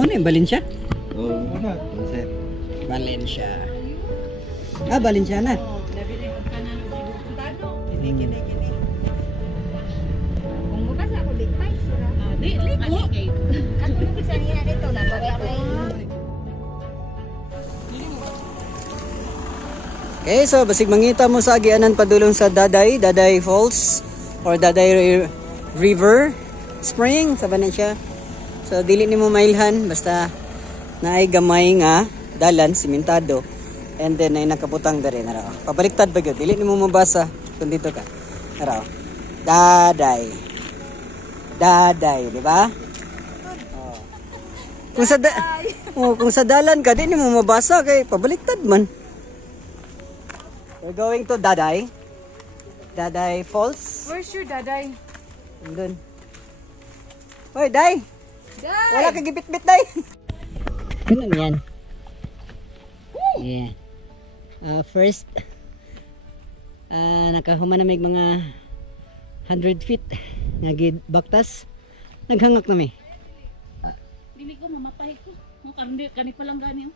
mo na Valencia? Oo, wala. Sir. Valencia. Valencia na. Kung mabasa ako, di pa sila. Di, ligo. Ako nung isa niya dito, nabasa ko. Okay, so basig mangita mo sa agianan padulong sa Daday Falls or Daday River Spring sa Valencia. So dili nimo mailhan basta naay gamay nga dalan simentado and then ay nakabutang diri na raw. Pabaliktad ba gyud dili nimo mabasa kung dito ka. Raw. Daday, di ba? Oh. Kung sa dalan ka di nimo mabasa kay pabaliktad man. We're going to Daday Falls. Where's your daday? Andun. Hoy, Day! Day! Wala kang gibit-bit, Day! Ganun yan. Yeah. First, nakahumanamig mga 100 feet nga gid baktas. Naghangak na may. Dili ko, mamatay ko. Kani pa lang gani.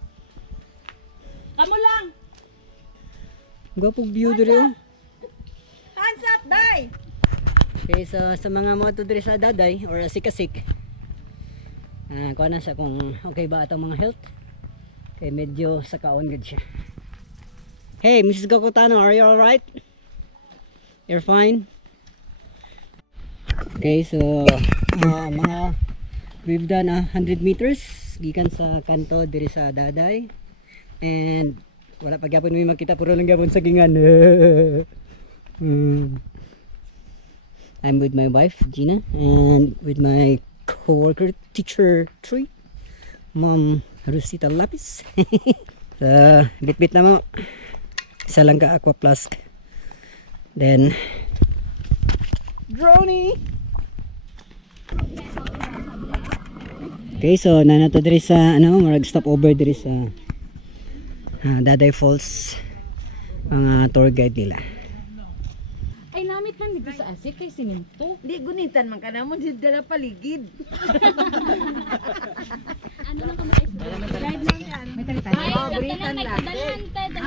Kamo lang! Gwapong view diri oh. Hands up, Day! Okay, so sa mga moto diri sa Daday or asik-asik. Kuha na siya kung okay ba atong mga health. Okay, medyo sakaon good siya. Hey, Mrs. Gokutano, are you alright? You're fine? Okay, so mga we've done 100 meters gikan sa kanto diri sa Daday. And wala pa gyapon mi makita puro lang gyapon sagingan. I'm with my wife Gina and with my co-worker teacher Troy, Mom Rosita Lapis. So bit-bit na mo isa lang ka aqua flask, then Droney. Okay, so nanato diri sa marag stop over diri sa Daday Falls ang tour guide nila. Ay, namit man dito sa asik kay simento. Di gunitan man ka na mo, di dala paligid. Ano lang kami guys? Guide lang yan. May talitay. Ay, Buritan lang.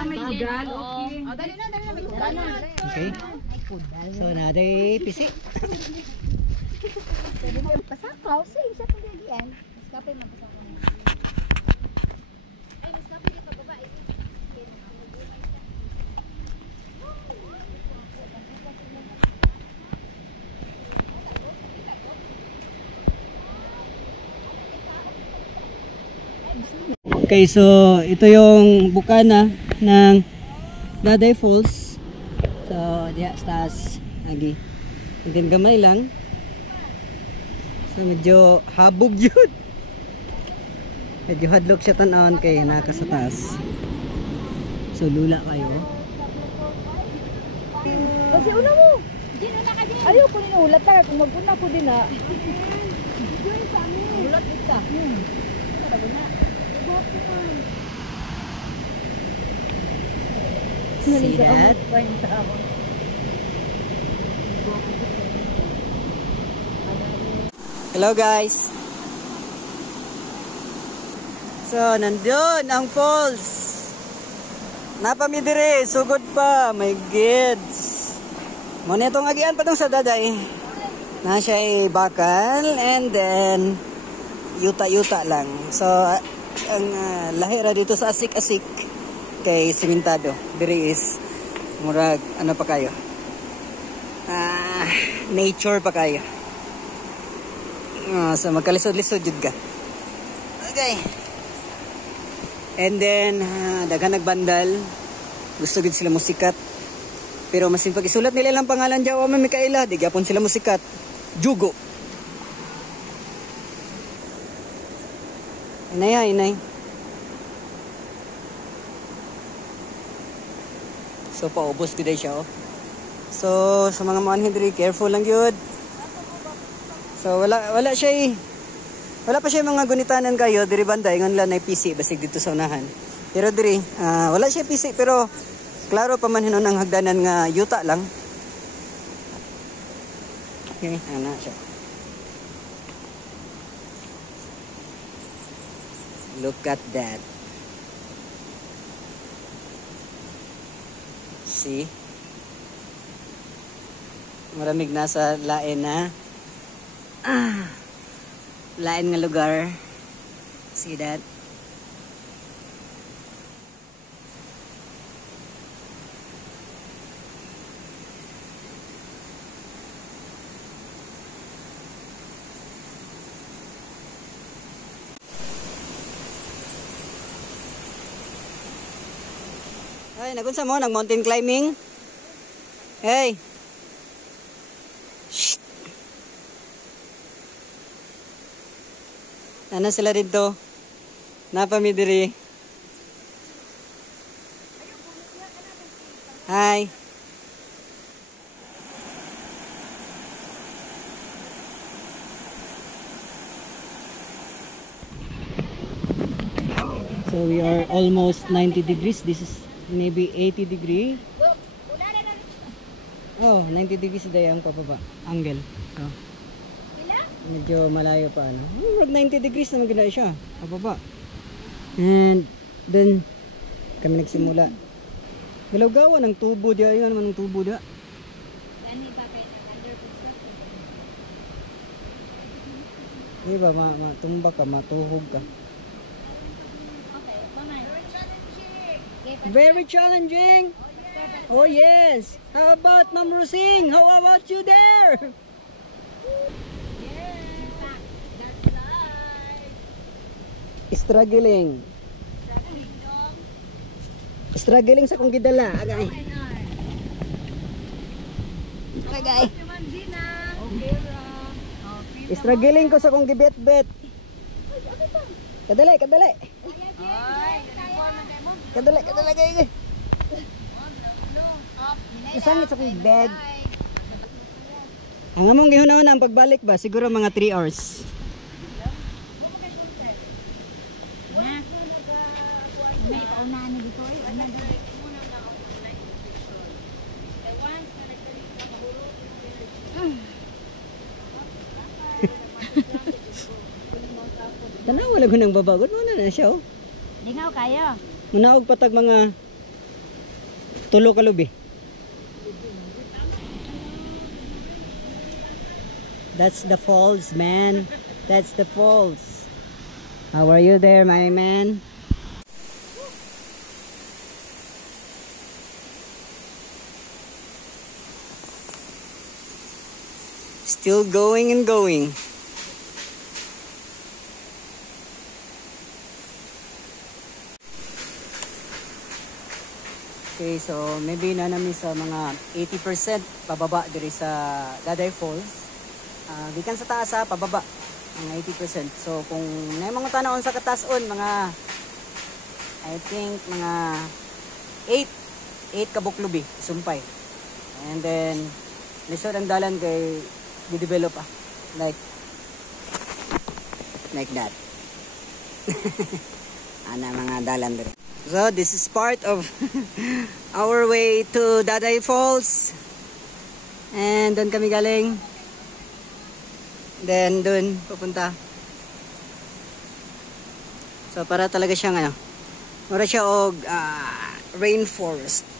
may kudan, okay. Oh, dali na, may kudan na. Okay. So naday pisi. Pasakaw, sa kung diyan. Maskapay man pasakaw. Ay, maskapay di pa babae. Okay, so ito yung bukana ng Daday Falls. So diya taas lagi. And then gamay lang. So medyo habog yun. Medyo hadlok siya tan-on kay naka sa taas. So lula kayo. Kasi una mo. Ayaw ko ninulat na kung magpuna ko din na. Ulat kita. See that? Hello guys. So nandun ang falls. Napamidire, sugod pa, my kids. Muna itong agian pa tong sa Daday. Na siya ay bakal and then yuta-yuta lang. So ang lahira dito sa asik-asik kay simentado. Diri is murag ano pa kayo. Nature pa kayo. So magkalisod-lisod jud ka. Okay. And then daghan nagbandal. Gusto gid sila musikat. Pero masin pag isulat nila lang pangalan diya wa man Mikaela, di gyapon sila musikat. Jugo. Inay. So paubos gid siya oh. So sa mga manhin diri careful lang gyud. So wala siya wala pa siya mga gunitanan kayo diri banda ingon lang na PC basig dito sa unahan. Pero diri wala siya PC pero klaro pa man hinon ang hagdanan nga yuta lang. Okay, ana siya. Look at that. See? Maramig nasa lain na. Lain nga lugar. See that? Ay, nagunsa mo nag mountain climbing? Hey. Shh. Ano sila dito? Napami diri. Hi. So we are almost 90 degrees. This is maybe 80 degree. Oh, 90 degrees dayang pababa. Angle. Oh. Medyo malayo pa ano. 90 degrees naman gina siya. Pababa. And then kami nagsimula. Galaw-gawa ng tubo dia. Ayun naman ng tubo dia. Diba, matumba ka, matuhog ka. Very challenging. Oh yes. How about Ma'am Rosing? How about you there? Struggling. Struggling sa kong gidala. Agay. Agay. Struggling ko sa kong gibet-bet. Kadali, kadali. Kadali, kadali kayo. Nasangit sa kong bed. Ang among gihunahon ang pagbalik ba? Siguro mga 3 hours. Tanaw wala ko ng babagot. Muna na siya oh. Lingaw kayo. Munaog patag mga 3 ka lubi. That's the falls, man. That's the falls. How are you there, my man? Still going and going. Okay, so maybe na namin sa mga 80% pababa diri sa Daday Falls. Gikan sa taas ha, pababa mga 80%. So kung may mga tanaon sa katason, mga I think mga 8 kabuklubi sumpay. And then lisod ang dalan kay di-develop like that. Ana mga dalan diri. So this is part of our way to Daday Falls. And doon kami galing. Then doon pupunta. So para talaga siyang ano. Mura siya og rainforest.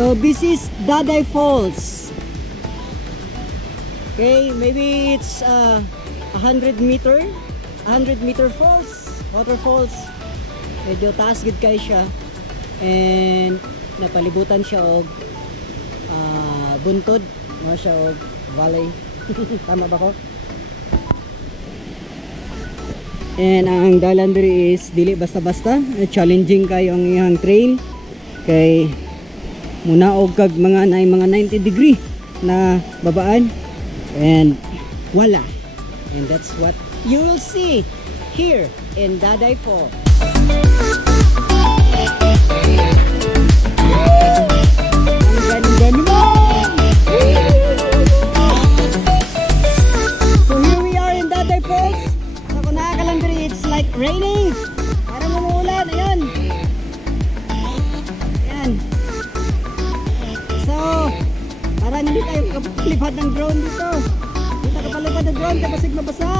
So this is Daday Falls. Okay, maybe it's 100 meter falls, waterfalls. Medyo taas gid kay siya. And napalibutan siya og buntod, mo siya og valley. Tama ba ko? And ang dalan diri is dili basta-basta, challenging kayo ang iyang trail kay muna og kag mga 90 degree na babaan and wala. And that's what you will see here in Daday Falls. Ang ganda naman! So here we are in Daday Falls. So kung nakakalandri, it's like raining. Parang umuulan. Ayan. Ayan. So, parang hindi tayo makapalipad ng drone dito. Hindi tayo kapalipad ng drone kasi mabasa.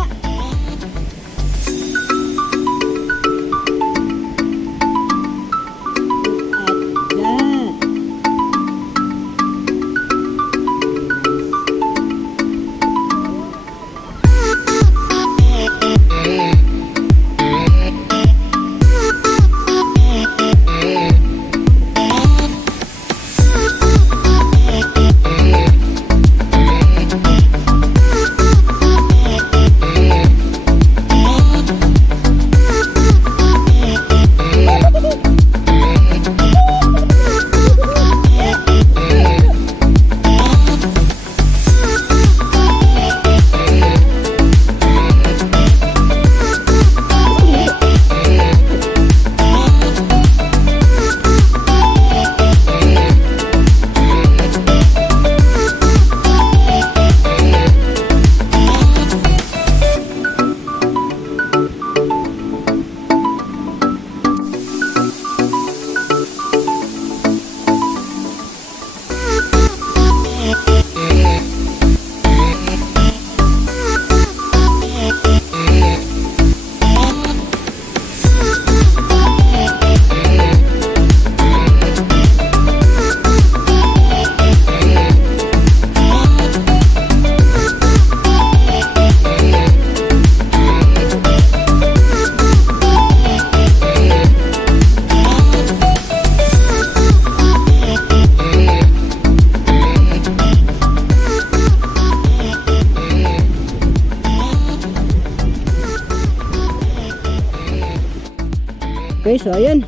Okay, so ayan.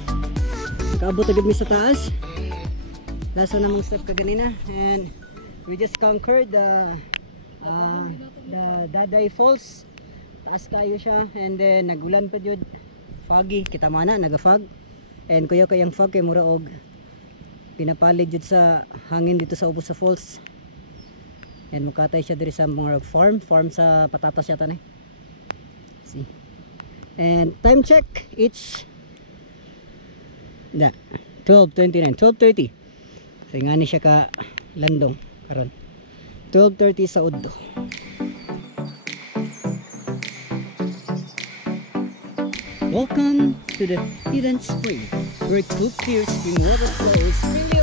Nakaabot agad mi sa taas. Lasa namang step ka ganina. And we just conquered the Daday Falls. Taas kayo siya. And then nagulan pa jud. Foggy. Kita mana, naga-fog. And kuya kayang fog kay mura og pinapalig jud sa hangin dito sa ubos sa falls. And mukatay siya diri sa mga farm sa patatas yata ni. See. And time check, it's 12:29, 12:30. So nga ni siya ka landong karon. 12:30 sa udto. Welcome to the Hidden Spring, where clear spring water flows freely